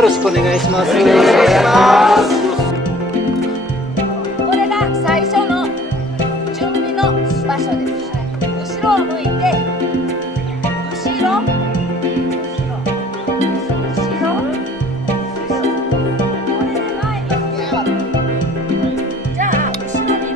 よろしくお願いします。これが最初の準備の場所です。後ろを向いて、後ろ、これで前に座る。じゃあ後ろに。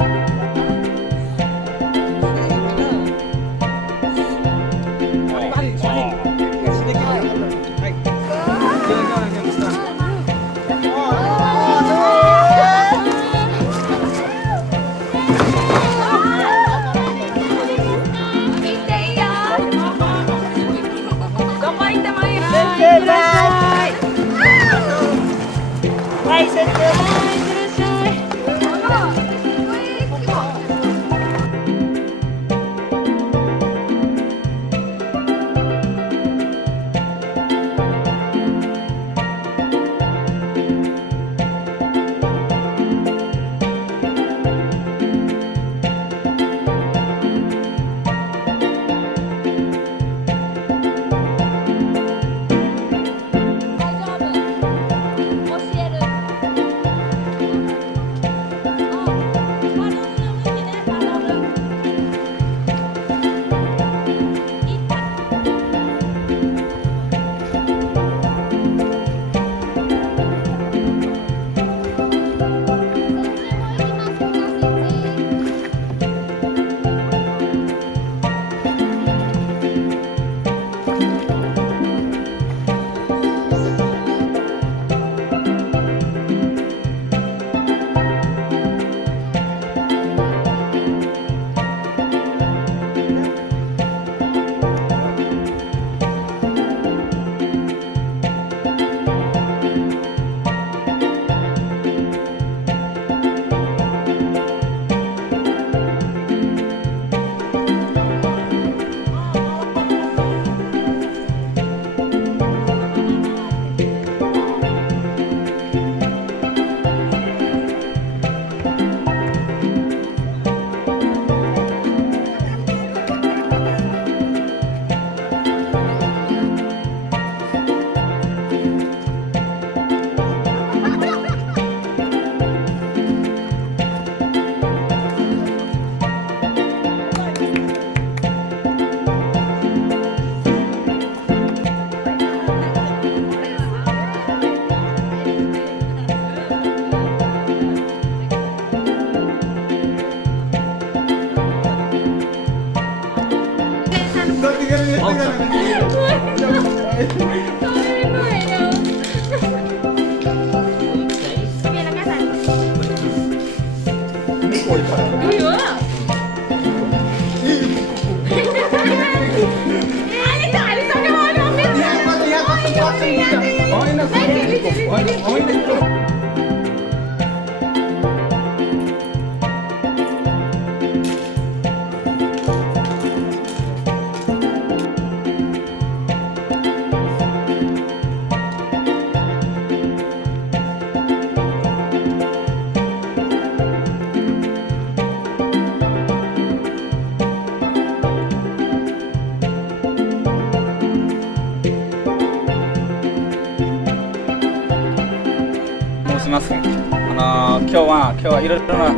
今日はいろいろな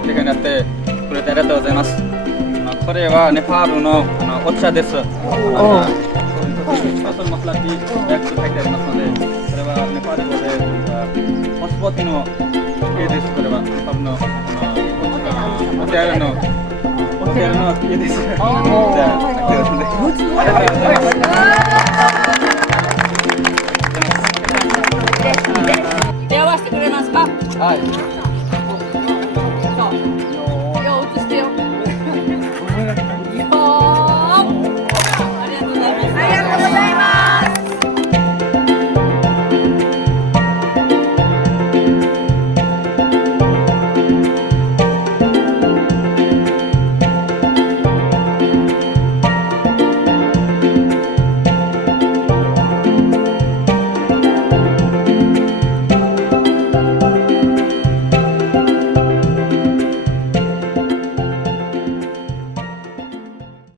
経験になってくれてありがとうございます。これはネパールのお茶です。そういうマフラティ約書いてありますので、これはネパール語でパスポートの家です。これはネパールのお手洗いの家です。じゃあ、ありがとうございます。手合わせてくれますか？はい。